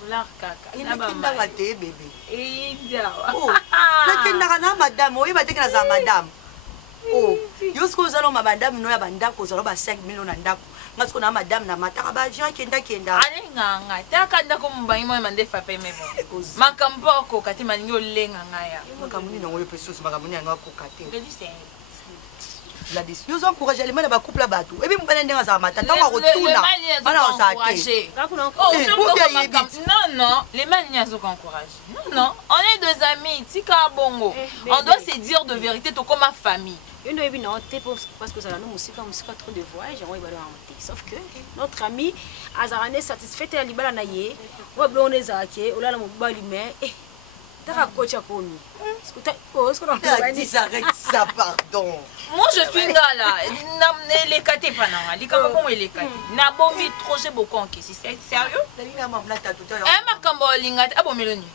Foulard kaka. Il n'a pas raté bébé. Et diawa. Oh, mais n'a pas madame, oui, mais t'es na madame. Oh, yosko zalo ma madame no ya banda ko zalo ba 5 millions ndako. Ngasko na madame na mataka ba vient kenda. Ale nganga. Taka ndako mbangi mo mande fa pe mebo. Makambo ko kati maningi olenga ngaya. Makamuni na ngoyo pesos makamuni ya ngako kati. Ngedi c'est. La discussion encourage les gens à couple là-bas. Et puis, vous allez dans sa matin. Tant qu'on retourne là, on a encouragé. Non, les manières sont encouragées. Non, on est deux amis. Tika bongo. On doit se dire de vérité, tout comme ma famille. Une de mes parce que ça nous aussi comme trop de voyages, on va sauf que notre ami Azarane satisfait à l'ibala naïe, ou à blonde zaké, ou là la mobile mais arrête ça, pardon. Moi je suis là. Les katé pananga. Les kamabon et les katé. Na bombi trop j'ai beaucoup en question. C'est sérieux? Makambo lingat abo meloni.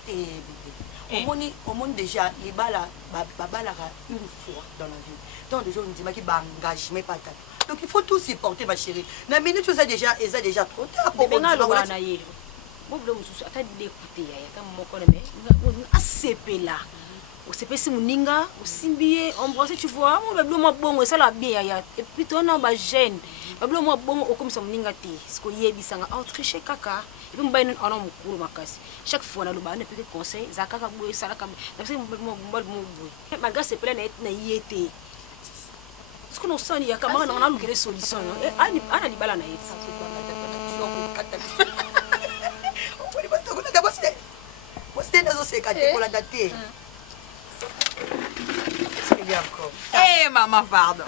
On monte déjà les balles une fois dans la vie. Donc déjà on dit qu'il engage mais pas tant. Donc il faut tout supporter ma chérie. Na minute ça déjà trop tard pour bon attends d'écouter ya moko na mais ACP là au CP si muninga au simbié embrasser tu vois on va bloma bongo ça la bien ya et puis toi na ba jeune ba bloma bongo au comme ça muninga te ce ko yebisanga tricher kaka et puis mbaye on mukuru makasi chaque fois na loba na peut conseil za kaka boye sala kam na c'est mo boye malgré CP là na yete ce qu'on sent ya kama na on a une solution ana libala na yete Eh maman pardon.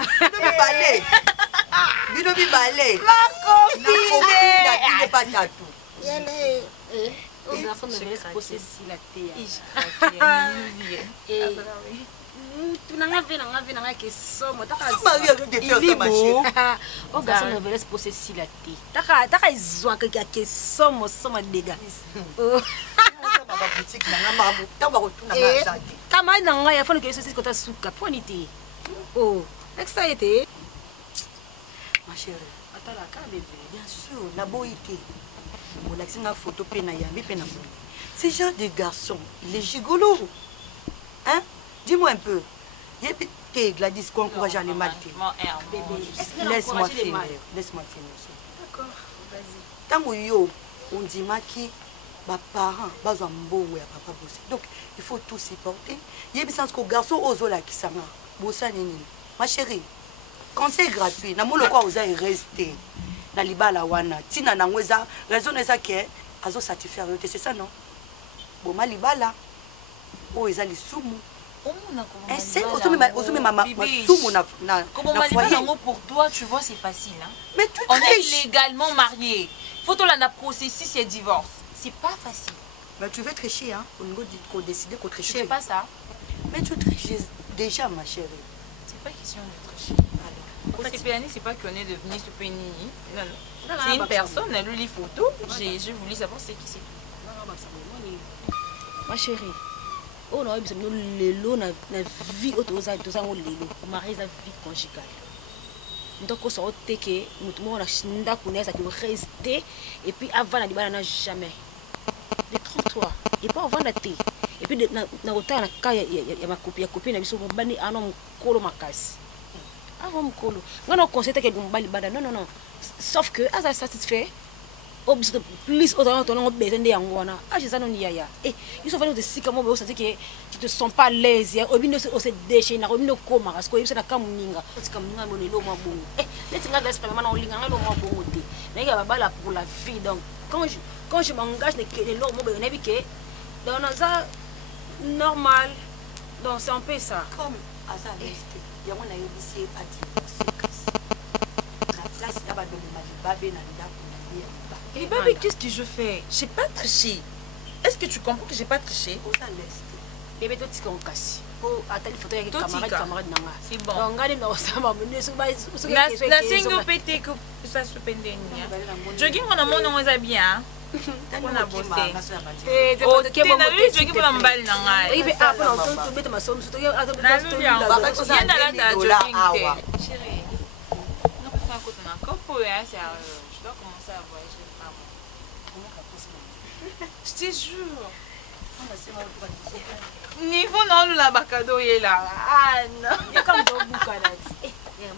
Bino bi balé. Ma copine. Pas tatou. On a fait une procès si la thé. Tu n'as pas vu que somme. On a fait une procès si la thé. T'as ils ont que somme dégâts. Kama nanga ya fana que ceci kota suka ponité. Oh, excited. Ma chérie, attends la bébé. Bien sûr, la boïté. On a une photo pena yambi pena. Ces genre de garçons, les gigolos. Hein? Dis-moi un peu. Yé Gladys qu'on encourage les maltés. Laisse-moi finir. Laisse-moi finir. D'accord, vas-y. Tant yo, on dit maki ba parents bazo mbongo ya papa bossé. Donc il faut tout supporter. Yé bisans ko garçon ozola kisanga. Bossa nini. Ma chérie, conseil gratuit. Na molo kwa oza rester. Na libala wana. Tina na ngweza raison eza ke azo satisfaire yote, c'est ça non? Bon ma libala. O eza lisumu. C'est pour toi, tu vois, c'est facile. Hein? Mais on est légalement mariés. Faut qu'on a processus et divorce. C'est pas facile. Mais tu veux tricher, hein? On décider qu'on triche. Tu fais pas ça. Mais tu triches déjà, ma chérie. C'est pas question de tricher. Pour ces péanis, c'est pas qu'on est devenu ce péni. Non, non. C'est une personne, elle lit les photos. J'ai voulu savoir c'est qui c'est. Ma chérie. Oh non, parce que nous na vie autoza ngo lelo mariage la vie conjugale. Donc on sort que nous tout monde a connaître ça qui rester et puis avant la libala n'a jamais. Détrompe-toi et pas avant la thé. Et puis na rota na ka ya ma copine na biso bani anom kolo makasi. Avant mkolo. Ngana conseiller que mbali bada non non non. Sauf que as satisfait obligé plus autant on a besoin de yangwana ah je ça non yaya et ils sont venus de si comment vous savez que tu te sens pas l'aise au bino au se déchaîner na bino koma parce que ils sont na kamuninga parce que kamuninga monelo mwa bongo eh leti nga glace vraiment na olinga ngalo mwa bongo te na ya babala pour la vie donc quand je m'engage ne que le mot be na bi que dans ça Normal. Donc c'est un peu ça. Comme à ça, il y a un lycée à la place, il y a pas de babé Et babé, qu'est-ce que je fais? J'ai pas triché. Est-ce que tu comprends que j'ai pas triché? Bébé, toi, tu es en casse. Attends, il faut que tu camarade. C'est bon. Donc, regardez, on s'en va. La single pété que ça se pendait. Jogging, on a mon nom, on a bien. On a bossé. Oh, tu as vu, jogging pour l'emballe. Et puis, après, on peut mettre ma somme. Chérie, on peut faire un côté encore pour eux. Je dois commencer à voyager. Je te jure. Niveau non, nous la bacado est là. Ah non. Il y a comme deux boucans là. Eh, il y a un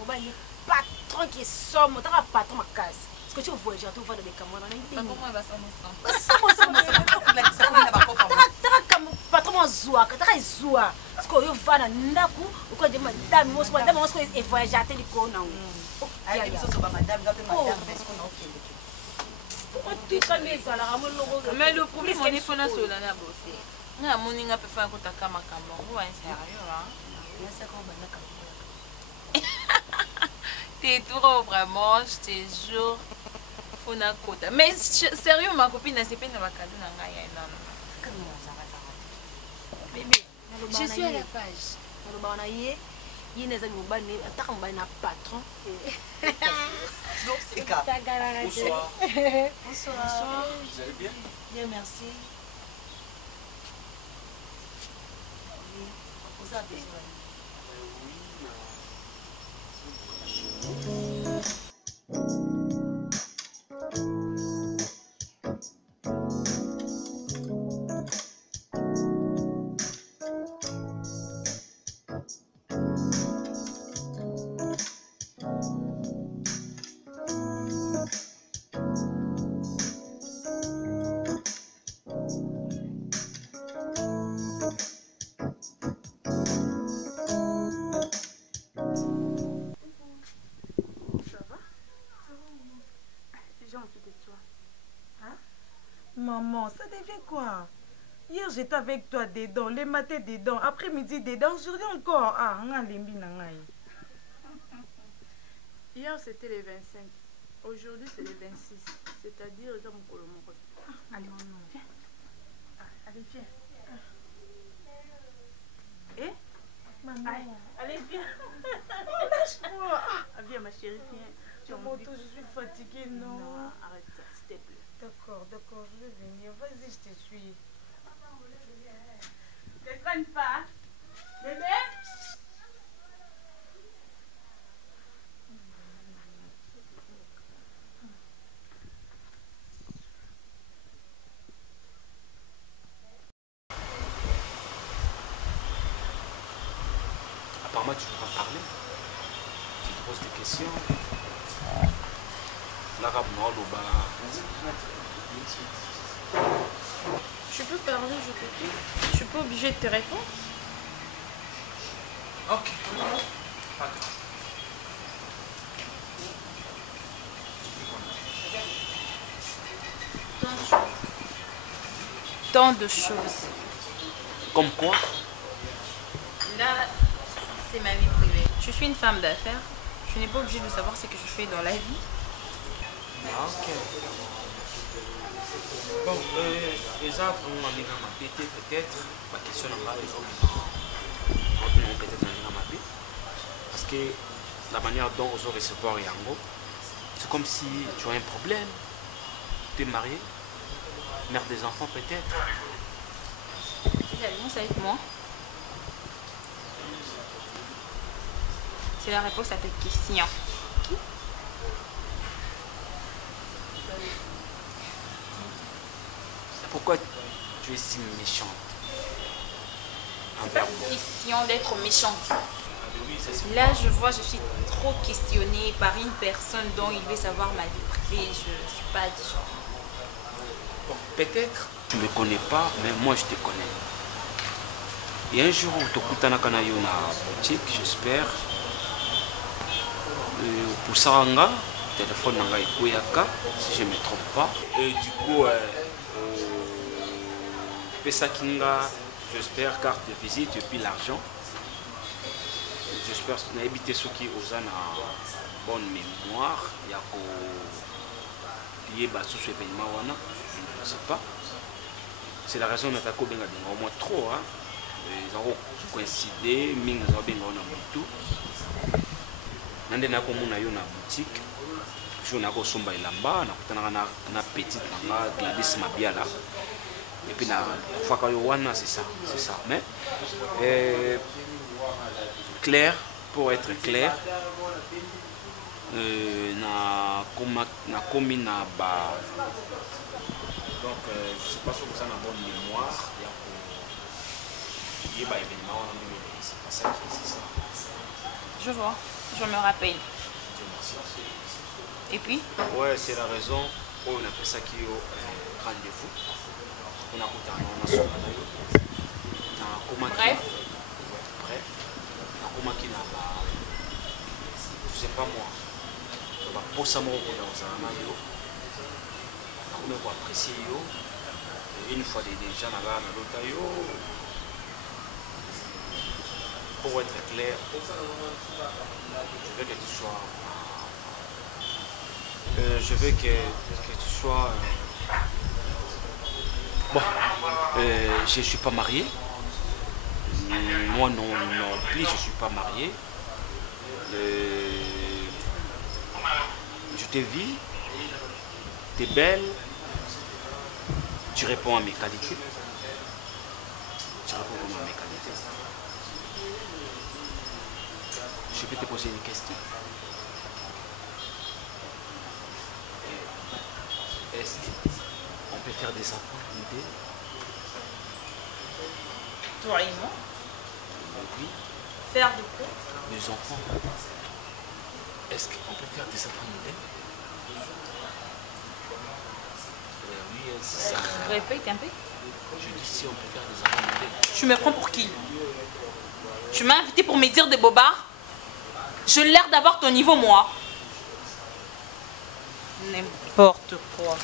patron qui est somme. Tu as un patron ma casse. Est-ce que tu vois, j'ai tout fait des camarades. Comment elle va s'en patron zoa, tu as zoa. Est-ce que tu vas dans Naku ou quoi de madame, moi, je voyage à Télécom. Mais le problème, on est pas là sur la bossé. Non, mon inga peut faire un côté à Kamakamba. On va sérieux, hein? T'es trop vraiment, je te jure. On a côté. Mais sérieux, ma copine, c'est pas une cadeau. Bébé, je suis à la page. Il y a un patron. Bonsoir. Bonsoir. Vous allez bien? Bien, merci. Vous avez besoin. Maman, ça devient quoi? Hier, j'étais avec toi dedans, le matin dedans, après-midi dedans, aujourd'hui encore. Ah, on a l'embi nangai. Hier, c'était les 25. Aujourd'hui, c'est les 26. C'est-à-dire, ils ont mon colombo. Allez, maman. Viens. Ah, allez, viens. Eh? Maman. Allez, viens. Lâche-moi. Ah, viens, ma chérie, viens. Tu m'entends, je suis fatiguée, non? Non, arrête ça, s'il te plaît. D'accord, je vais venir. Vas-y, je te suis. Ne traîne pas. Bébé? Apparemment, tu ne veux pas parler. Tu te poses des questions. Je peux parler, je t'écoute. Je suis pas obligée de te répondre. Ok. Pas grave. Tant de choses. Comme quoi? Là, c'est ma vie privée. Je suis une femme d'affaires. Je n'ai pas obligée de savoir ce que je fais dans la vie. Ah, ok. Bon, les arbres ont amené à ma tête, peut-être. Ma question là, les autres peut-être amené à ma tête. Parce que la manière dont on recevoir Yango, c'est comme si tu as un problème. Tu es marié, mère des enfants peut-être. Tu alliance avec moi. C'est la réponse à tes questions. Pourquoi tu es si méchante C'est pas une question d'être méchante. Là, je vois, je suis trop questionnée par une personne dont il veut savoir ma vie privée. Je ne suis pas du genre. Bon, peut-être tu ne me connais pas, mais moi je te connais. Et un jour, on te kutanaka na yo na boutique, j'espère. Pour Saranga, téléphone nanga ekuyaka, si je ne me trompe pas. Et du coup, pesaki nga j'espère carte de visite et puis l'argent. J'espère que éviter ceux qui ont une bonne mémoire. Il y a que sous événement, je ne sais pas. C'est la raison de notre accord au moins trop. Ils ont coïncidé, ils ont bien tout. Nous avons une boutique. Je suis en somba ilamba, na petite Gladys Mabiala. Et puis c'est ça. Mais clair, pour être clair, na commune na ba. Donc je sais pas si vous avez une bonne mémoire. Il y a un événement en 2016, c'est ça. Je vois, je me rappelle. Et puis? Ouais, c'est la raison où on appelle ça qui est rendez-vous. On a coupé bref. Bref. On a qui n'a pas. Je sais pas moi. On va poser mon coup dans un avion. On va apprécier. Une fois déjà dans l'autre. Pour être clair, je veux que tu sois. Je veux que tu sois. Bon, je ne suis pas marié. Moi non plus, je ne suis pas marié. Je te vis, tu es belle, tu réponds à mes qualités. Je peux te poser une question. Est-ce qu'on peut faire des enfants l'idée? Toi et moi? Oui. Faire de quoi? Des enfants. Est-ce qu'on peut faire des enfants l'idée? Oui, c'est ça. Répète un peu. Je dis si on peut faire des enfants l'idée. Tu me prends pour qui? Tu m'as invité pour me dire des bobards? J'ai l'air d'avoir ton niveau, moi. N'importe quoi.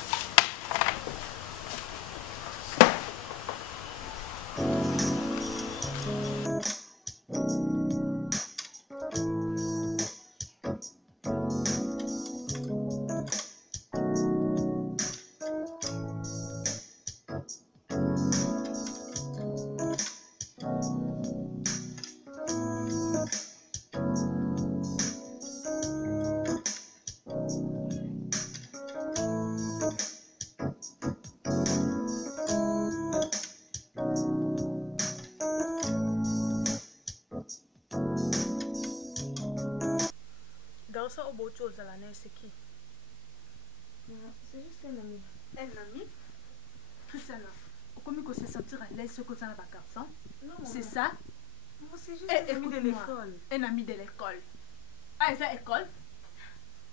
Garçon au beau chose à l'année, c'est qui? C'est juste un ami. Un ami? Tout ça là. Comment il se sentir à l'aise que ça n'a pas garçon? C'est ça? C'est juste un ami de l'école. Un ami de l'école. Ah, c'est l'école?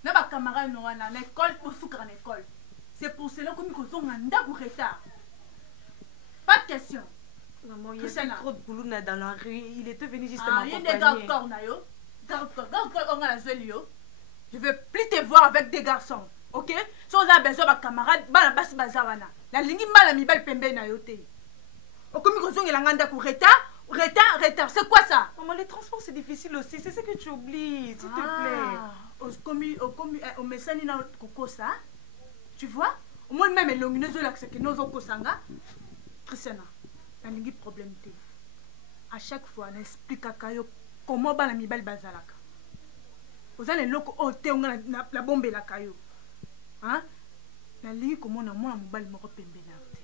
N'a pas camarade non à l'école ou sous grande école. C'est pour cela que nous sommes en retard. Pas de question. Maman, il y a trop de boulot dans la rue. Il était venu justement m'accompagner. Il y a des gardes-corps, Nayo. Garde-corps, on a joué. Je ne veux plus te voir avec des garçons. Ok? Si on a besoin de camarades, la basse bazawana. La ligne mal mi belle pembe na yote. Au comme ils ont la nganda pour retard. C'est quoi ça? Maman, les transports c'est difficile aussi. C'est ce que tu oublies, s'il te plaît. Au messani na koko ça. Tu vois? Au moins même l'ongineuse là que nous au kosanga. Christiana, la ligne problème té. À chaque fois, on explique à Kayo comment ba la mi belle bazalaka. Vous allez loko o te on la bombe la Kayo. Hein? La ligne comment on a moi mobile moko pembe na yote.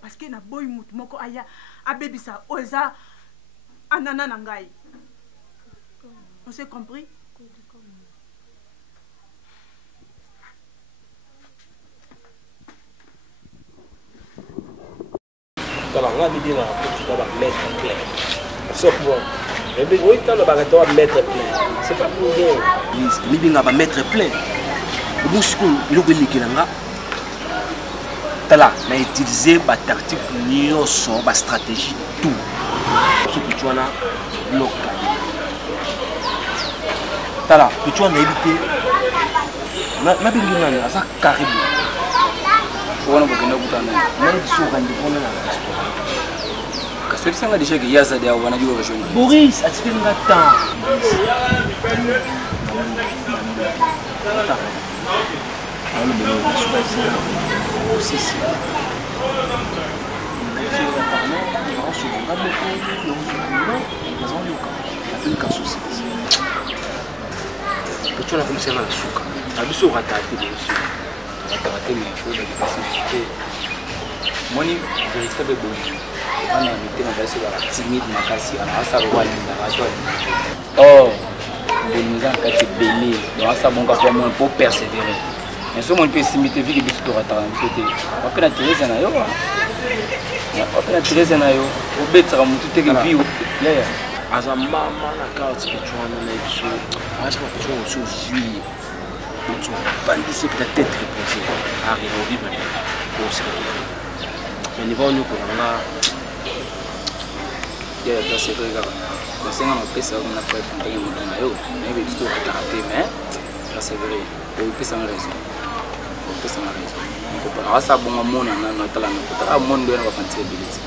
Parce que na boy mutu moko aya abebisa oza anana na ngai. On s'est compris? Dans la vie, tu dois mettre plein. Sauf moi. Mais oui, tu dois mettre plein. C'est pas pour rien. Mais tu dois mettre plein. Le bouscou, il faut que tu as utilisé la tactique, la stratégie, tout. Ce que tu as local. Tu as évité. Tu as carré. C'est ça déjà que Yaza de Awana du rejoindre. Boris, as-tu vu le temps? Tu as commencé à la souka. Abiso ratate aussi. Ratate mais il faut de passer. Moni de très bien bon. On a invité na basi la timide makasi ana asa rwali na rajo. Oh, nous avons été belé. Donc ça bon pour moi pour persévérer. Mais ce monde peut s'imiter vite de tout ratate. On peut la tirer ça na yo. On peut la tirer ça na yo. Au betra mutu te que vie. Yeah. As a mama na carte que tu as dans les choses. Acho que tu as aussi vu. Tu vas laisser peut-être reposer. Arriver au vivre pour se retrouver. Mais niveau nous pour là. Yeah, c'est vrai gars. Le Seigneur nous paie ça on a pas fait un peu na yo. Mais il faut rater mais c'est vrai. Il peut sans raison. Il peut sans raison. On peut ça bon mon na tala na kota monde na ba fantibility.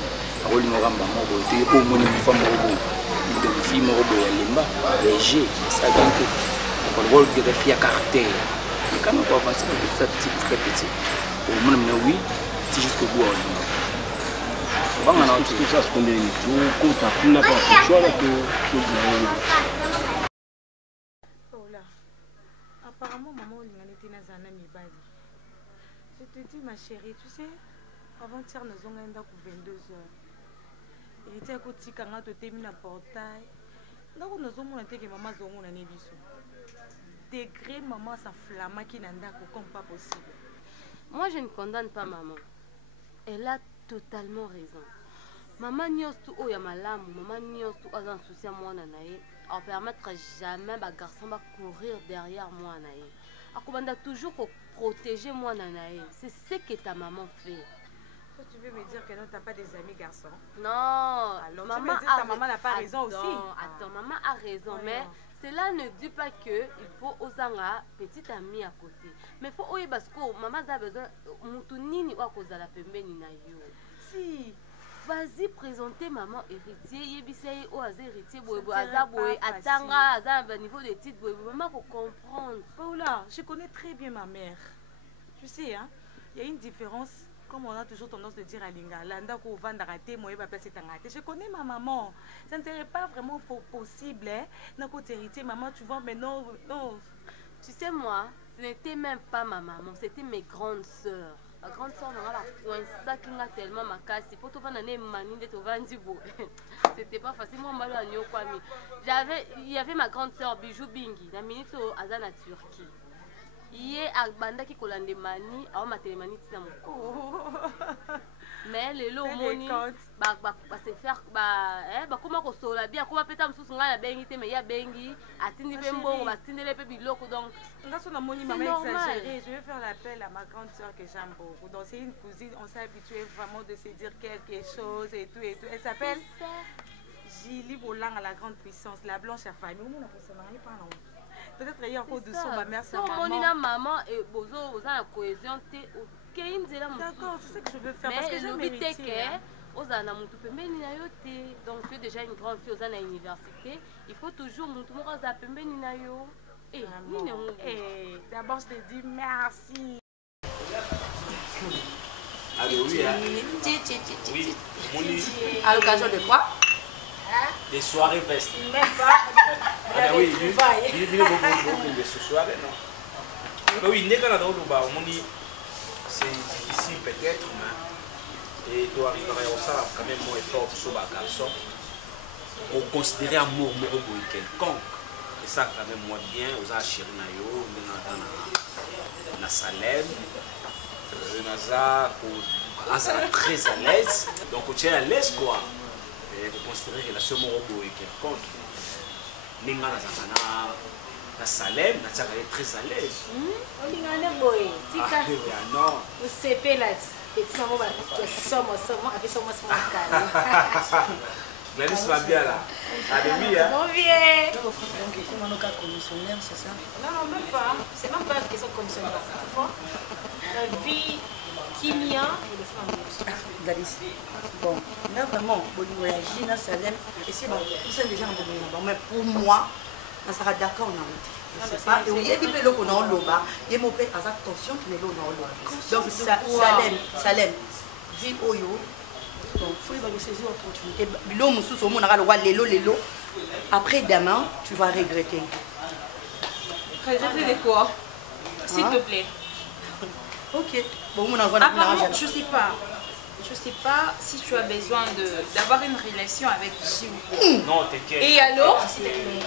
Akoli mo gamba mo bo te ko mo ni femme mo de filles à Limba, léger, ça vient que le rôle de filles à caractère. Mais quand on va avancer petit, au moins oui, c'est jusqu'au bout. On va en tout ça, ce qu'on est tout, on n'a pas de choix Oh là, apparemment maman était dans un ami bali. Je te dis ma chérie, tu sais, avant-hier nous avons un 22h. Il était à côté quand on a terminé le portail. Donc nous avons dit que maman zongo na nebiso. Degré maman sa flamme qui n'a pas possible. Moi je ne condamne pas maman. Elle a totalement raison. Maman n'y a tout au yamalam, maman n'y a tout à un souci à moi nanae. On permettra jamais ba garçon va courir derrière moi nanae. On commande toujours pour protéger moi nanae. C'est ce que ta maman fait. Tu veux me dire que non, tu n'as pas des amis garçons? Non. Alors, maman tu veux me dire que ta maman n'a pas raison aussi? Attends, maman a raison, mais cela ne dit pas qu'il faut aux anga petite amie à côté. Mais il faut oye parce que maman a besoin mutunini ou à cause de la pembeni na yo. Si. Vas-y présenter maman héritier, yebisei o az héritier boybo azaboy atanga azaba niveau de titre boybo maman faut comprendre. Paula, je connais très bien ma mère. Tu sais hein, il y a une différence. Comme on a toujours tendance de dire à Linga, Landa ko vendre raté, moi va passer tangate. Je connais ma maman. Ça ne serait pas vraiment possible hein. N'a côté héritier maman, tu vois mais non. Tu sais moi, ce n'était même pas ma maman, c'était mes grandes sœurs. La grande sœur n'a la coinça qui m'a tellement ma casse. Pour tout vendre une manie de tout vendre. C'était pas facile. Moi malo anyo kwami. Il y avait ma grande sœur Bijou Bingi, la ministre Azana Turquie. Hier à banda qui colande mani à ma télémanie tina mon. Mais les lots moni ba se faire ba comment ko sola bien comment peta msusu ngala bengi te mais ya bengi atindi bembo ba tindele pe biloko donc ngaso na moni maman exagéré. Je vais faire l'appel à ma grande sœur que j'aime beaucoup. Donc c'est une cousine, on s'est habitué vraiment de se dire quelque chose et tout. Elle s'appelle Julie Bolang à la grande puissance, la blanche à famille. Où on a fait ça n'arrive pas non. Peut-être qu'il y a encore de son, ma mère, sa maman. Maman et bozo, vous avez la cohésion. D'accord, c'est ce que je veux faire. Mais parce que je mérite. Donc tu es déjà une grande fille à l'université. Il faut toujours d'abord, je te dis merci. Allez, oui, hein. Oui. À l'occasion de quoi? Des soirées vestes. Même pas. Ah oui, il est beaucoup de ce soir, non? Oui, c'est difficile peut-être, mais et tu arriveras au ça quand même moins fort sur la garçon. Pour considérer amour quelconque. Et ça quand même moi bien, aux achirés nayo, na Salem, très à l'aise. Donc tu es à l'aise quoi. Et vous considérez relation amour quelconque. Ninga na Salem, na tchaka est très à l'aise. Olingane boy, tika. Non. Vous sepez là, petit maman va somme avec son kala. Gladys va bien là. Allez, hein. Bon vieux. Donc on a un commissionnaire, c'est ça? Non, même pas. C'est même pas une question de commissionnaire. Tu vois? La vie kimia et le femme. Dalice. Bon, là vraiment, Bolivie, Gina, Salem, et c'est bon, tout ça déjà en bon, mais pour moi, on sera d'accord, on a honte. C'est pas, et il y a des pélos qu'on a en loba, il y a mon père à attention qui n'est pas en loba. Donc, Salem, vie Oyo, donc, il faut saisir l'opportunité. L'homme sous son monde, on a le roi, lélo. Après demain, tu vas regretter. Regretter de quoi? S'il te plaît. Ok. Bon, on envoie apparemment, je sais pas si tu as besoin d'avoir une relation avec Gilles. Non, t'inquiète. Et alors,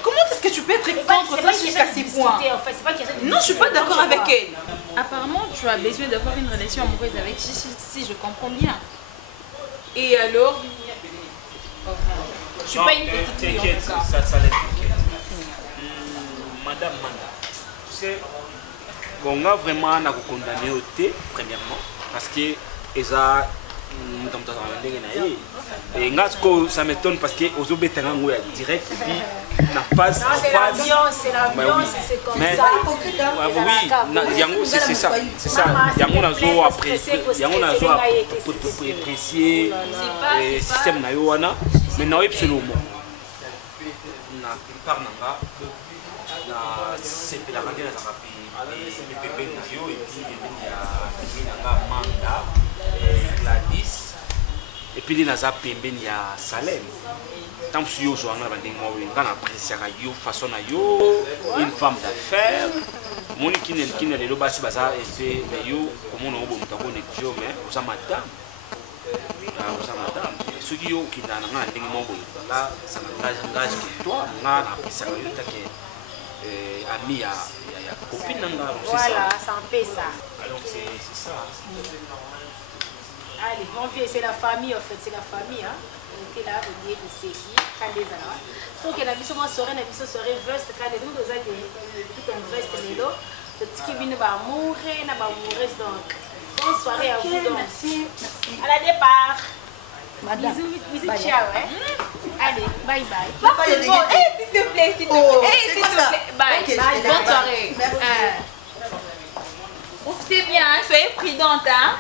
comment est-ce que tu peux être contre ça jusqu'à ces points? Non, je suis pas d'accord avec elle. Apparemment, tu as besoin d'avoir une relation amoureuse avec Gilles, si je comprends bien. Et alors, je suis pas une petite fille en tout cas. Ça l'est. Madame Manda, tu sais, on a vraiment condamné au thé, premièrement, parce que ça ça m'étonne parce que aux obétérans direct et puis la phase c'est l'ambiance c'est comme ça oui c'est ça yango nazo apprécier yango nazo apprécier système na yo wana mais na absolument na par nanga na c'est la radio na rapi les bébés na yo et puis il y a Manda Gladys et puis il y a pembeni ya Salem tant que yo zo ngana banding mo ngana apprécier yo façon na yo une femme d'affaires moni kine lelo basi baza effet mais yo comment on bon tango ne jo mais oza madame ce qui yo qui na ngana ndenge mo boy là ça n'engage que toi ngana apprécier yo take ami ya copine nanga voilà ça en fait ça alors c'est ça. Allez, mon vieux, c'est la famille en fait, c'est la famille. Hein. On était là, on est ici, quand les là. Donc, la mission soirée, la mission soirée, veste, quand les autres, tout un veste, les lots. Le petit qui vient va mourir, n'a pas mourir. Donc, bonne soirée à vous. Donc, merci. À la départ. Madame. Bisous, ciao. Hein. Allez, bye bye. S'il te plaît, s'il te plaît. S'il te plaît. Bye. Bonne soirée. Profitez bien, soyez prudente. Hein.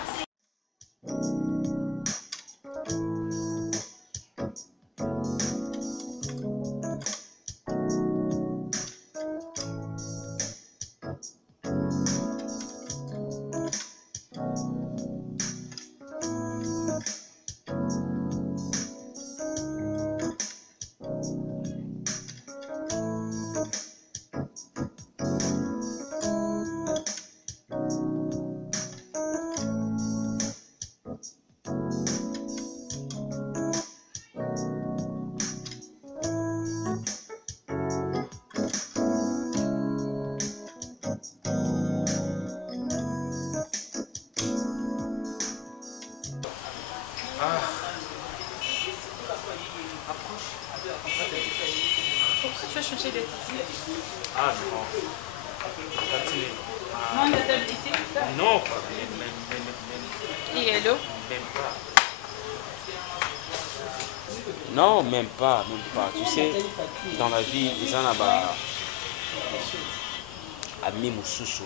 Tu as changé de titi? Ah non. Non, il y a ta blessé? Non, Et hello? même pas. Non, même pas. Tu sais, dans la vie, les gens là-bas, amis mususu,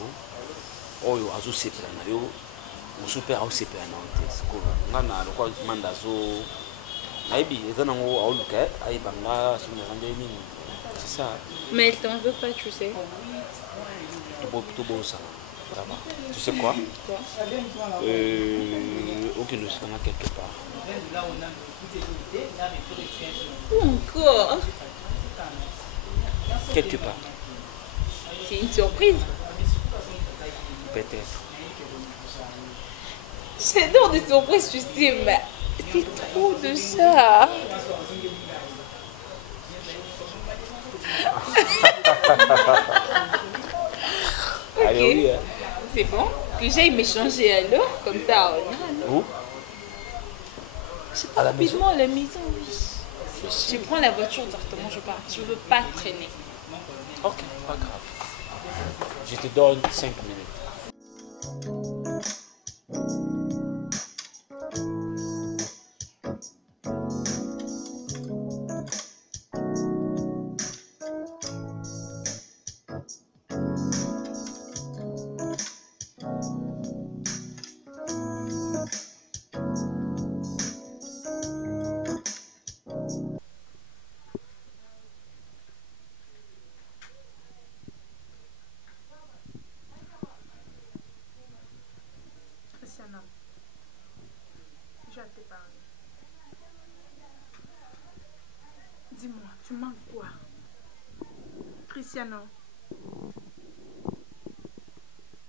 oyo azo sepela na yo, musu pe azo sepela na te. Siko ngana lokwa mandazo. Naibi, eza nango aoluka ayibanga sumera ndeni. C'est ça. Mais elle t'en veut pas, tu sais. Tout beau ça. Tu sais quoi? Quoi? Ok, nous sommes quelque part. Encore? Quelque part. C'est une surprise. Peut-être. J'adore des surprises, tu sais, mais c'est trop de ça. Ok, allez, oui, hein. C'est bon. Que j'aille m'échanger alors, comme ça. Où? Je sais pas, rapidement à la maison, oui. Je prends la voiture directement, je pars. Je veux pas traîner. Ok, pas grave. Je te donne 5 minutes. Tu manques quoi? Cristiano,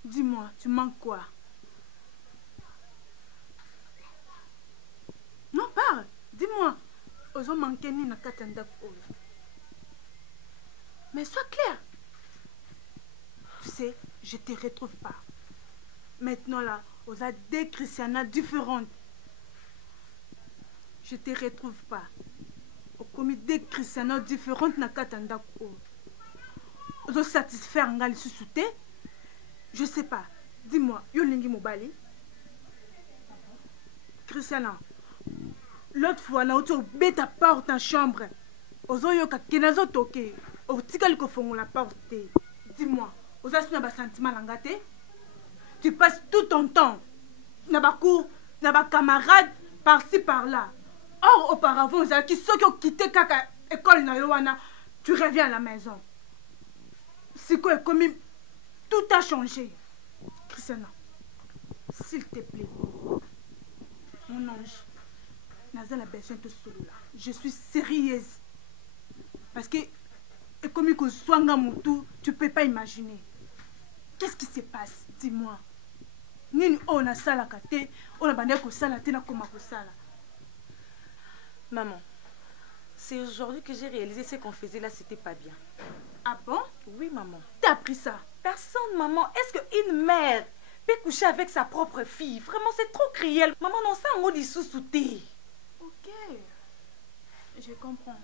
dis-moi, tu manques quoi? Non, parle, dis-moi. Ozo manqué ni na katanda oyo. Mais sois clair. Tu sais, je te retrouve pas. Maintenant là, on a deux Christianas différentes. Je te retrouve pas. Au commis deux Christianas différentes na katanda oyo. Ozo satisfaire ngali susute. Je sais pas. Dis-moi, yo lingi mobali. Christiana. L'autre fois, na oto bête à porte en chambre. Ozo yoka kenazo toke. O tikali ko fongo la porte. Dis-moi, ozo asuna ba sentiment langate. Tu passes tout ton temps na ba cours, na ba camarade par-ci par-là. Or auparavant, ozo qui ceux qui ont quitté kaka école na yowana, tu reviens à la maison. C'est quoi comme tout a changé. Christiana, s'il te plaît. Mon ange. Nazala besoin de celui-là. Je suis sérieuse. Parce que, comme que Swanga Moutou, tu ne peux pas imaginer. Qu'est-ce qui se passe? Dis-moi. Nini on a sala kate, on a bandé ko sala tena koma ko sala. Maman, c'est aujourd'hui que j'ai réalisé ce qu'on faisait là, c'était pas bien. Ah bon? Oui, maman. T'as appris ça? Personne, maman. Est-ce qu'une mère peut coucher avec sa propre fille? Vraiment, c'est trop cruel. Maman, non, ça, on dit sous-souté. Ok, je comprends.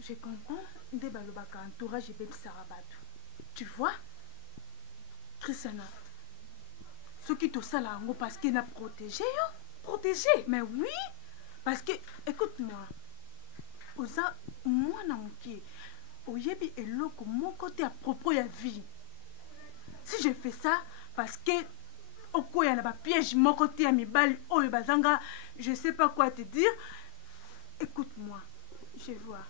Je comprends. Ndebalobaka entourage et bébé Sarabatu. Tu vois? Christiana, ce qui te sale en gros parce qu'il a protégé. Protégé? Mais oui, parce que, écoute-moi, oza moi na moki, oyebi eloko mon côté à propos ya vie. Si je fais ça, parce que oko ya na ba piège mon côté à mi bal oyo bazanga, je sais pas quoi te dire. Écoute-moi, je vois.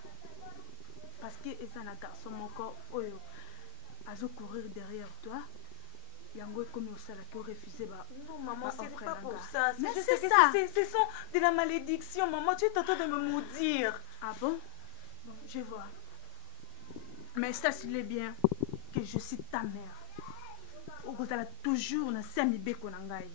Parce que eza na garçon mon corps oyo azo courir derrière toi. Yango comme au sala qui refusé ba. Non maman, c'est pas pour ça. Mais c'est ça. Ce sont de la malédiction, maman. Tu es en train de me maudire. Ah bon? Bon, je vois. Mais ça, s'il est bien que je suis ta mère. Vous allez toujours na semi beko nangai.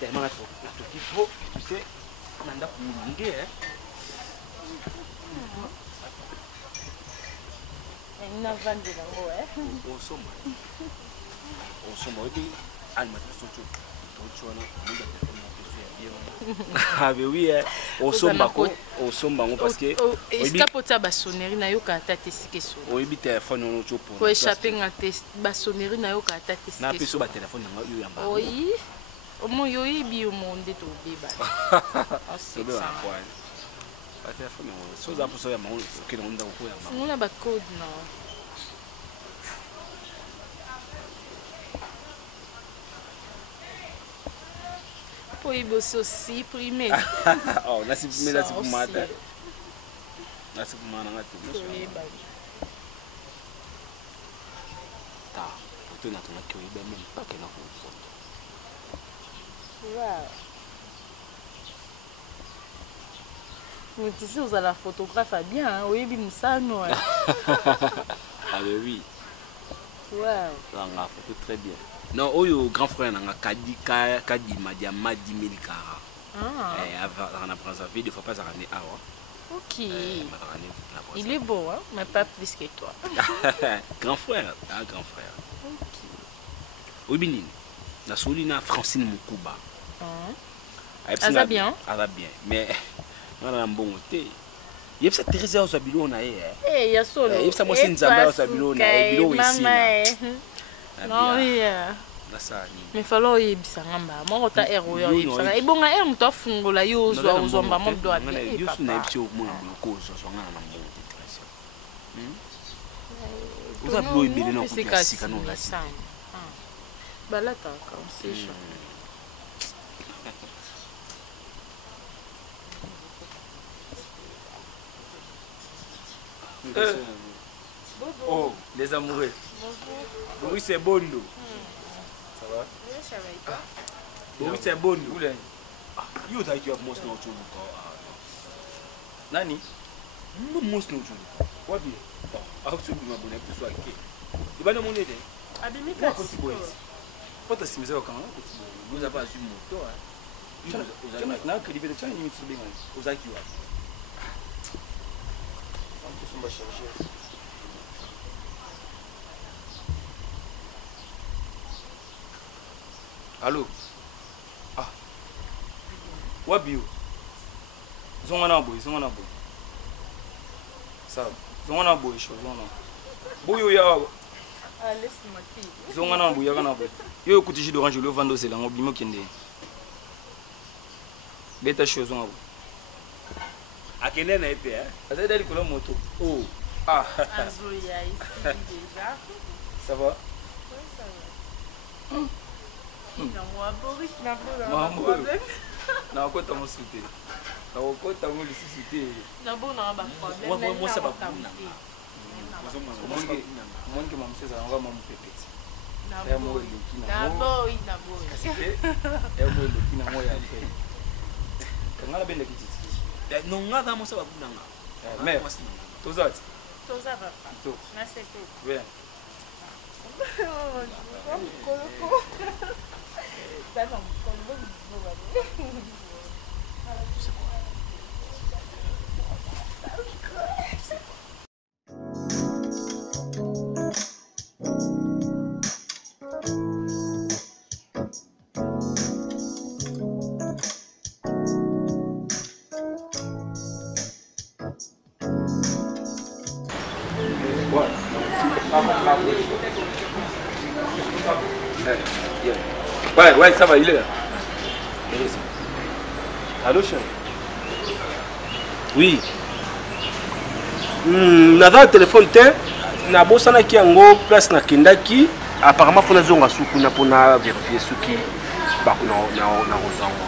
Tellement tu sais, on a pour l'idée, hein. On a vendu là-haut, hein. On somme, oui, elle m'a dit ah mais oui, on somme parce que est-ce que pour ta basonnerie na yoka tata sikeso oui bi téléphone on cho pour ko échapper na test basonnerie na yoka tata sikeso na peso ba téléphone na yo yamba oui au moins yo ibi au monde to beba c'est bien quoi ba téléphone so za poso ya mawo ke na nda ko yamba on a ba code non. Poi bosso si prime. Oh, nasi kumata. Nasi kumana ngati. Ta, tu na tuna kyo ibe même pas que na photo. Wow. Mais tu sais, vous avez la photographe bien, hein? Oui, bien ça, non. Ah oui. Wow. Ça a photo très bien. Non, oyo grand frère nanga kadi madia madi melikara. On a pris sa vie, des fois pas ça ramener awa. Ok. Il est beau, hein, mais pas plus que toi. Grand frère, grand frère. Ok. Oui, binini. La solina Francine Mukuba. Ça va bien. Ça va bien, mais on a un bon thé. Il y a cette Thérèse au Sabilo na eh. Eh, il y a solo. Il y a ça moi c'est Nzamba au Sabilo na bilo ici. Non, oui. Mais fallo yebisanga mba moko ta ero yo yebisanga ebonga ero muto afungola yo ozwa ozomba mo do ate yo suna ebisio mona ko zo so ngana na mbongo depression uza blo ibele na ko sika no la balata ka on sait Oh, les amoureux. Oui, c'est Bondo. Ça va? Oui, ça va et toi? Oui, c'est Bondo. You think you have most no trouble? Nani? Most no trouble. What do you? I have to be my bonnet to swag. You buy no money there? Abimika. What does Simzo come? Vous avez pas su moto, hein? Vous avez maintenant que l'hiver de Chine, il se bien. Vous avez qui va? On va chercher. Allô? Ah. Wabio. Zongana boy. Ça. Zongana boy, zongana. Boyo ya. Ah, laisse-moi qui. Zongana boy, yakana boy. Yo écoute jus d'orange le vendre c'est là, on oublie kende. Beta chose on. Akene na épée hein. Azai dali kola moto. Oh. Ah. Azoya ici déjà. Ça va? Oui, ça va. Non, moi Boris n'a pas de problème. Na ko ta mo souté. Na ko ta mo li souté. Na bon na ba problème. Moi ça va pas. Mon que maman ça on va maman pépite. Na boy. Na boy. É mo le kina mo ya fe. Kangala bende kititi. Non ngada mo ça va kunanga. Mais tozati. Toza va. To. Merci beaucoup. Bien. Ouais, ça va, il est là. Allô, chérie? Oui. Naza téléphone te na bosana ki yango place na kendaki apparemment fona zonga suku na pona vérifier suki ba na rozango.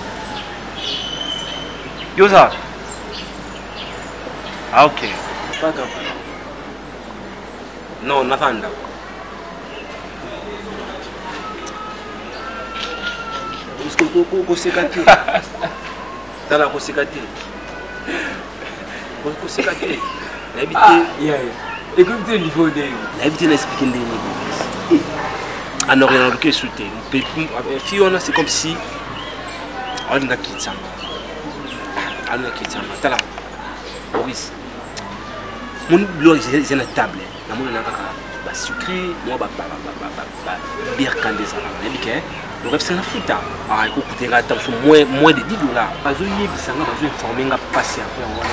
Yoza. Ah OK. Pas grave. Non, navanda. Est-ce que vous sécatez? Dans la sécatez. Vous sécatez. Écoutez le niveau de. L'habitude d'expliquer les niveaux. En Orient, le soutien. Fiona, c'est comme si. On a quitté ça. On a quitté ça. Tala. Oui. Mon blog, c'est une table. Mon a sucré. Moi, bien candé ça. Le rêve c'est la fouta. Ah, il faut coûter la table sur moins de $10. Parce que les gens sont informés de passer après en voilà.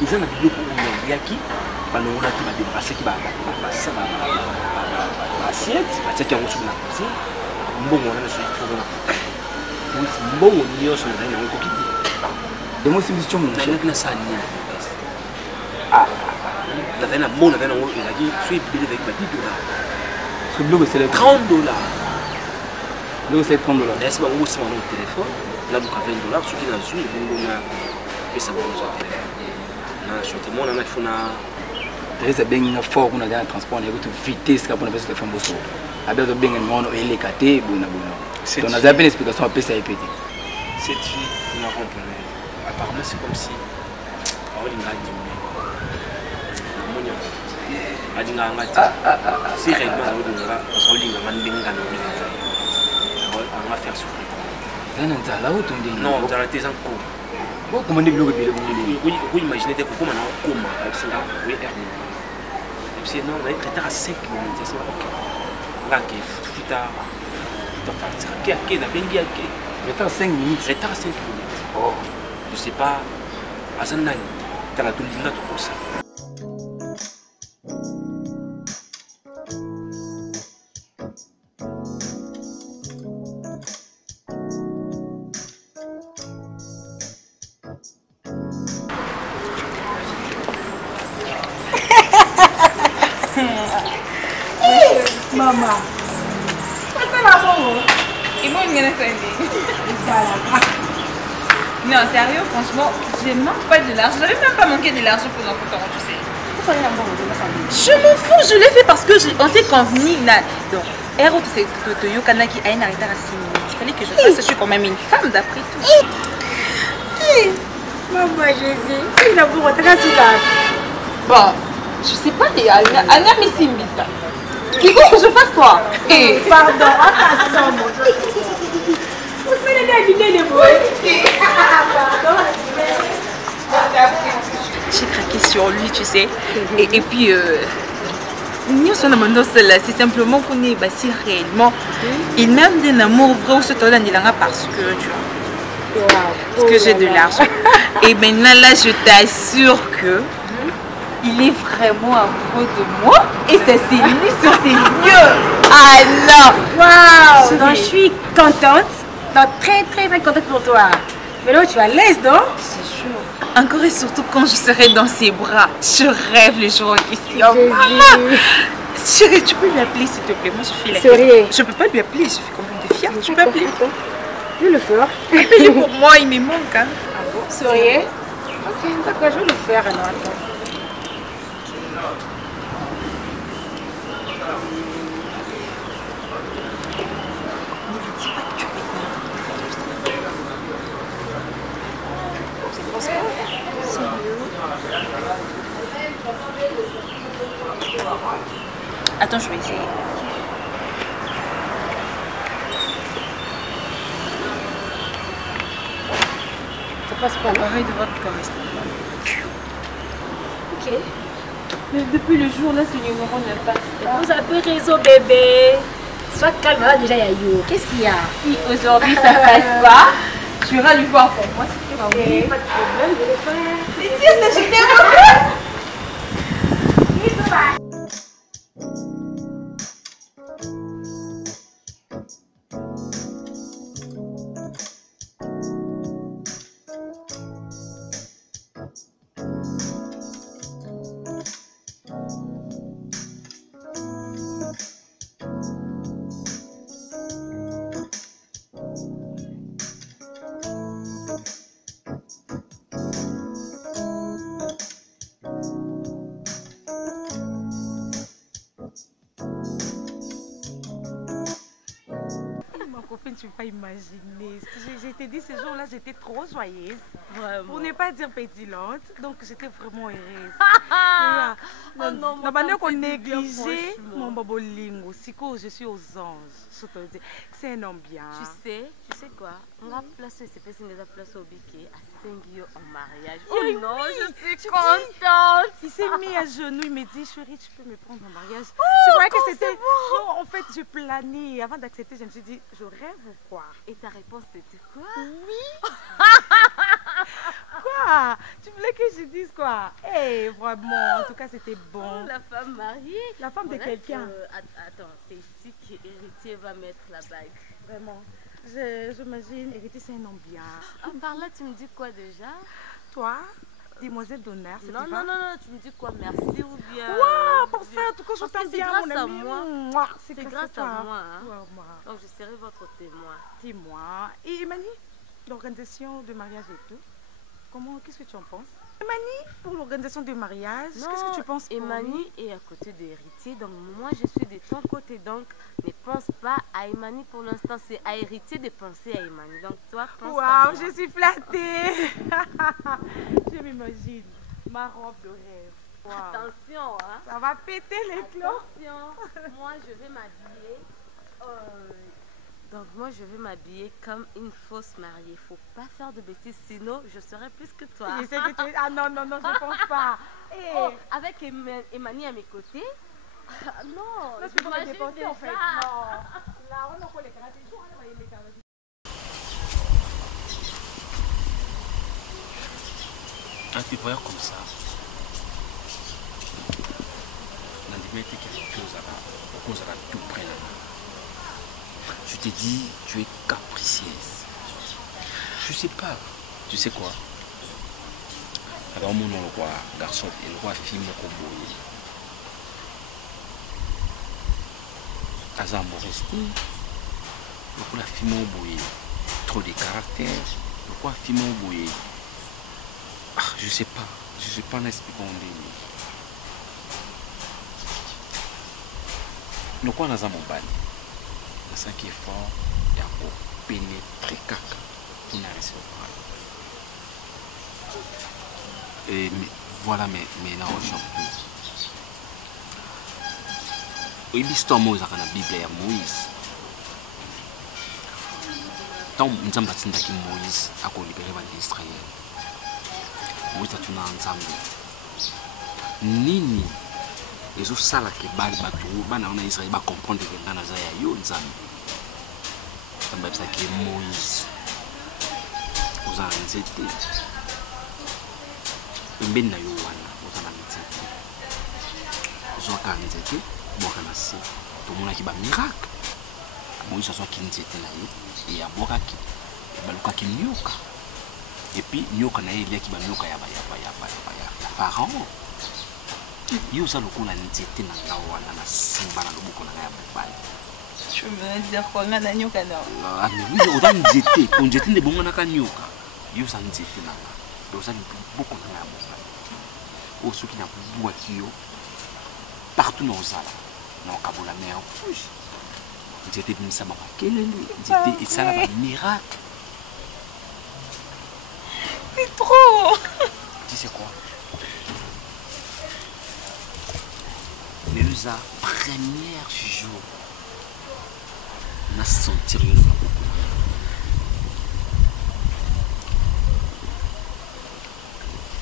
Ils ont la vidéo pour nous yaki. Bah nous on a qui va débrasser qui va passer assiette. Assiette qui est en dessous de la cuisine. Bon on a le suivi pour nous. Oui, bon on y a sur le rayon on coquille. Et moi c'est une question mon cher. On a ça ni. Ah. La veine à mon la veine on il a dit suis payé avec $10. Ce blog c'est $30. Donc c'est $30. Laisse moi aussi mon téléphone. Là vous avez $20 ce qui n'a su et ça va nous téléphone. Na surtout moi on a fait na Teresa benga fort kuna gana transport ya kutu vitesse ka pona pesa telefone boso. Abeto benga ngono elekate bona. Donc on a une explication à pesa épété. Cette fille, vous la comprenez. Apparemment c'est comme si on l'a dit. Si réellement on va faire souffrir. Non, on va arrêter ça. Bon, comment on bloqué vous imaginez que comment on coma avec ça oui c'est non on est retard à 5 minutes c'est OK là qui tout tard qui n'a bien dit retard 5 minutes retard 5 minutes oh je sais pas azana tu as tout linga tout comme ça. Maman, c'est la bonne. Et moi, Non, sérieux, franchement, je manque pas de l'argent. Je n'avais même pas manqué de l'argent pour l'enfant, tu sais. Je m'en fous, je l'ai fait parce que on s'est convenu. Donc, Ero, tu sais, Yokanaki a une arrêté à 6 minutes. Il fallait que je fasse, je suis quand même une femme d'après tout. Maman, Jésus, c'est une amour très bon, je sais pas, Anna Messimbisa. Il faut que je fasse quoi? Pardon, attention, mon Dieu. Vous savez, les j'ai craqué sur lui, tu sais. Et puis, c'est simplement qu'on est si réellement. Il m'aime d'un amour vrai ou ce temps parce que tu vois. Parce que j'ai de l'argent. Et maintenant là, je t'assure que il est vraiment amoureux de moi. Et ça s'est mis sur ses yeux. Ah non! Waouh! Donc je suis contente. Donc très contente pour toi. Mais là, tu es à l'aise, non? C'est sûr. Encore et surtout quand je serai dans ses bras. Je rêve les jours en question. Maman! Chérie, tu peux lui appeler s'il te plaît. Moi, je fais la question. Je peux pas lui appeler, je fais combien de fière. Tu peux appeler? Je vais le faire. Appelez pour moi, il me manque. Hein. Ah bon? Souriez? Ok, d'accord, je vais le faire alors. Attends, je vais essayer. Ça passe pas. Arrête de votre correspondance. Ok. Mais depuis le jour là, ce numéro ne passe pas. Vous avez raison, bébé. Sois calme, là déjà, Yayo. Qu'est-ce qu'il y a? Si aujourd'hui ça passe pas, tu iras lui voir pour moi si tu veux. Oui, pas de problème, je vais le faire. C'est sûr, c'est génial. Tu ne peux pas imaginer. J'ai été dit ce jour-là, j'étais trop joyeuse. Vraiment. Pour ne pas dire pétillante. Donc j'étais vraiment heureuse. Oh non, la manière qu'on négligeait mon bobolingo. Siko, je suis aux anges. C'est un homme bien. Tu sais quoi? On va placer ces personnes déjà placées au biquet à 5 ans en mariage. Oh oui, non, je suis contente. Il s'est mis à genoux, il me dit, chérie, tu peux me prendre en mariage. Oh, je croyais que c'était... Bon. Non, en fait, je planais. Avant d'accepter, je me suis dit, je rêve ou quoi? Et ta réponse c'était quoi? Oui. Quoi? Tu voulais que je dise quoi? Eh, vraiment, en tout cas, c'était bon. Oh, la femme mariée. La femme de quelqu'un. Attends, c'est ici qu'Héritier va mettre la bague. Vraiment. J'imagine, Héritier, c'est un homme bien. Par là, tu me dis quoi déjà? Toi, demoiselle d'honneur, c'est non, tu me dis quoi? Merci ou bien? Waouh, pour ça, en tout cas, je t'aime bien, mon ami. Moi. C'est grâce à moi. Hein? Ouais, donc, je serai votre témoin. Témoin. Et Emani, l'organisation de mariage et tout, qu'est-ce que tu en penses? Emani, pour l'organisation de mariage, qu'est-ce que tu penses? Emani est à côté de Héritier, donc moi je suis de ton côté, donc ne pense pas à Emani pour l'instant, c'est à Héritier de penser à Emani. Donc toi, pense à moi. Je suis flattée. Je m'imagine ma robe de rêve. Wow. Attention, hein. Ça va péter les plombs. Attention, moi je vais m'habiller. Donc moi je vais m'habiller comme une fausse mariée. Faut pas faire de bêtises, sinon je serai plus que toi. Je sais que tu es... Ah non, je pense pas. Hey. Oh, avec Emani à mes côtés. Non, je peux pas dépenser en fait. Non. Là, on a quoi les karatés? En te voyant comme ça, on a dit quelque chose à tout près là-bas. Je t'ai dit, tu es capricieuse. Je sais pas. Tu sais quoi? Alors mon nom le roi garçon et le roi fille mon combo. Aza Moresti. Pourquoi la fille m'a oublié? Trop de caractère. Pourquoi la fille m'a oublié? Ah, je sais pas n'expliquer on dit. Donc on a ça mon bal. Ça qui est fort, il y a pour pénétrer caca pour la recevoir. Et voilà mais là on choque plus. Oui, l'histoire Moïse dans la Bible est Moïse. Tant nous sommes bâtis qui Moïse a libéré les Israéliens. Moïse a tourné ensemble. Nini les autres salles qui battent en Israël va comprendre que dans la Zaya yo nzambe. Ça qui est Moïse. Vous en nzete. Mbena yo wana vous en nzete. Zo ka nzete, bo kana si. To mona ki ba miracle. Moïse so ki nzete na ye, et ya boka ki ba luka ki nyoka. Et puis nyoka na ye ile ki ba nyoka ya Pharaon. Yo ça le coup la nzete na ngawana na simba na loboko na ya bobali. Tu veux dire quoi na nyoka na? Ah mais oui, on nzete, on nzete ne bongo na ka nyoka. Yo ça nzete na nga. Do ça beaucoup na ya bobali. O ceux qui na boua ki yo partout dans zala. Na kabola mer rouge. Nzete bimisa ba kelele, nzete et ça la miracle. C'est trop. Tu sais quoi? Mais le premier jour, on a senti rien de beaucoup.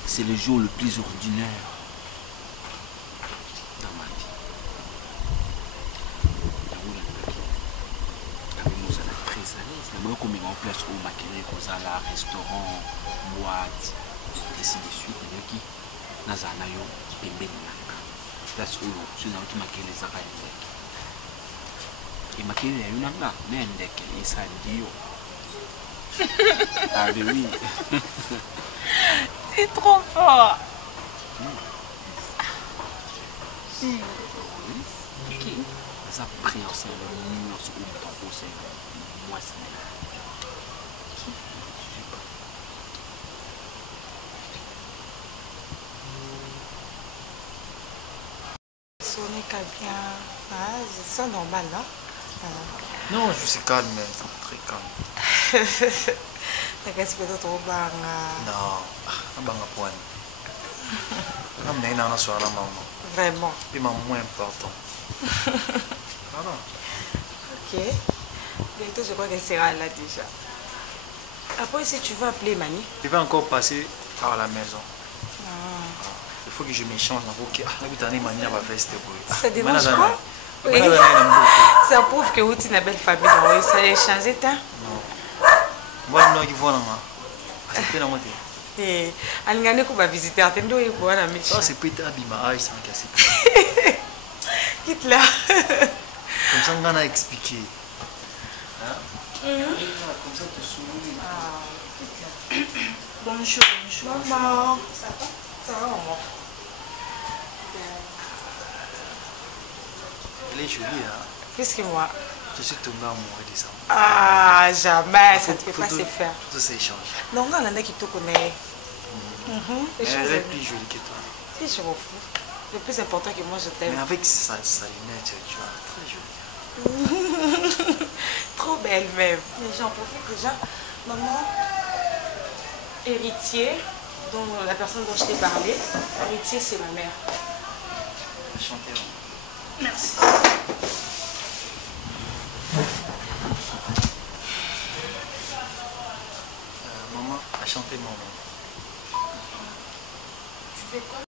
C'est le jour le plus ordinaire dans ma vie. Nous sommes très à l'aise. Nous avons mis en place au maquillage, au restaurant, boîte, ainsi de suite. Nous avons mis place où je n'ai pas maquillé les araignées. Et maquillé les araignées, mais un deck, et ça dit. Ah oui. C'est trop fort. Ok. Ça prière, c'est le mur sur le temps, c'est moi, c'est Ce n'est qu'à bien. Ah, c'est normal, là. Non, je suis calme, très calme. Qu'est-ce que tu trouves? Non, pas de point. Vraiment. C'est moins important. Ok. Bientôt, je crois qu'elle sera là déjà. Après, si tu veux appeler Mani. Je vais encore passer par la maison. Il faut que je m'échange. Ça dérange pas? Oui. Ça prouve que vous êtes une belle famille. Ça a changé, hein? Non. Moi, je ne vois pas. C'est pas eh, alingane ko ba visiteur tendo e bona michi. Ça c'est peut-être abima ai sans casser. Quitte là. Comme ça on a expliqué. Hein? Comme ça tu souris. Ah. Bonjour, bonjour. Maman. Ça va? Ça va maman. Elle est jolie hein. Qu'est-ce que moi? Je suis tombé amoureux de ça. Ah, jamais, ça ne peut pas se faire. Tout s'échange. Non, on a un qui te connaît. Elle est plus jolie que toi. Si je m'en fous. Le plus important que moi je t'aime. Mais avec sa lunette, tu vois, très jolie. Trop belle même. Mais j'en profite déjà. Maman, héritier, dont la personne dont je t'ai parlé, héritier c'est ma mère. Enchanté. Merci. Maman, enchanté maman. Tu fais quoi?